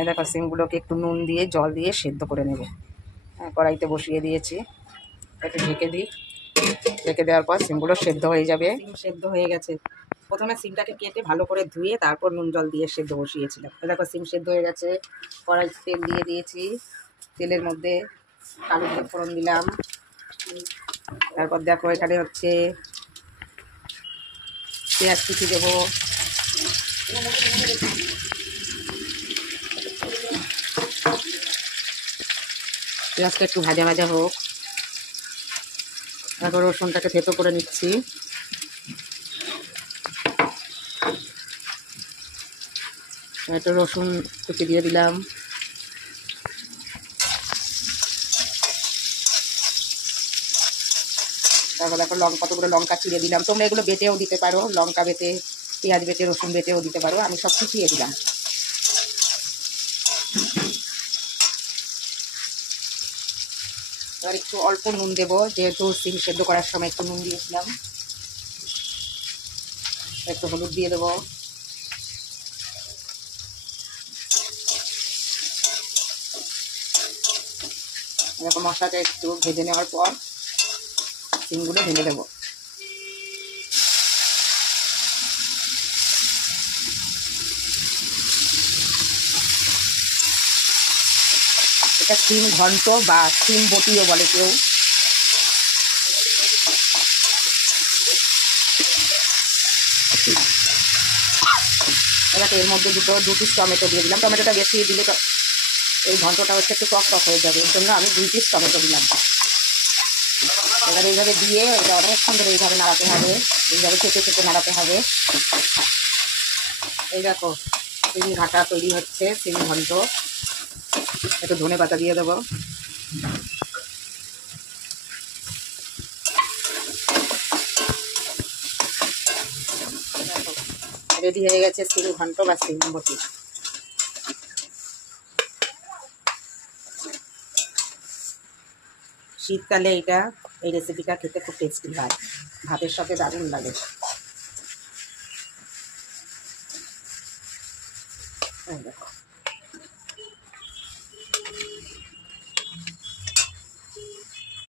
এই দেখো সিমগুলোকে একটু নুন দিয়ে জল দিয়ে সেদ্ধ করে নেব। কড়াইতে বসিয়ে দিয়েছি, একটু ঢেকে দিই। ঢেকে দেওয়ার পর সিমগুলো সেদ্ধ হয়ে যাবে। সিম সেদ্ধ হয়ে গেছে। প্রথমে সিমটাকে কেটে ভালো করে ধুয়ে তারপর নুন জল দিয়ে সেদ্ধ বসিয়েছিলাম। দেখো সিম সেদ্ধ হয়ে গেছে। কড়াই তেল দিয়ে দিয়েছি, তেলের মধ্যে কালো জিরে ফোড়ন দিলাম। তারপর দেখো এখানে হচ্ছে পেঁয়াজ কুচি দেবো। পেঁয়াজটা একটু ভাজা ভাজা হোক। তারপর রসুনটাকে থেতো করে নিচ্ছি। একটু রসুন কুচি দিয়ে দিলাম। তারপর দেখো কতগুলো লঙ্কা চিড়ে দিলাম। তোমরা এগুলো বেটেও দিতে পারো, লঙ্কা বেটে, পেঁয়াজ বেটে, রসুন বেটেও দিতে পারো। আমি সব কুচিয়ে দিলাম। এবার একটু অল্প নুন দেবো, যেহেতু সিম সেদ্ধ করার সময় একটু নুন দিয়েছিলাম। একটু হলুদ দিয়ে দেবো। এরকম মশলাটা একটু ভেজে নেওয়ার পর সিমগুলো ঢেলে দেবো। এটা সিম ঘন্ট বা সিম বটিও বলে কেউ। এবার এর মধ্যে দু পিস টমেটো দিয়ে দিলাম। টমেটোটা বেশি দিলে এই ঘন্টটা হচ্ছে একটু টক টক হয়ে যাবে, এর জন্য আমি 2 পিস টমেটো দিলাম। এবার এইভাবে দিয়ে এটা অনেকক্ষণ ধরে এইভাবে নাড়াতে হবে, এইভাবে চেপে চেপে নাড়াতে হবে। এই দেখো সিম ঘাটা তৈরি হচ্ছে, সিম ঘন্ট। একটু ধনে পাতা দিয়ে দেবো। রেডি হয়ে গেছে সিম ঘন্ট বা সিম বটি। শীতকালে এই রেসিপিটা খেতে খুব টেস্টি হয়, ভাতের সাথে দারুণ লাগে। দেখো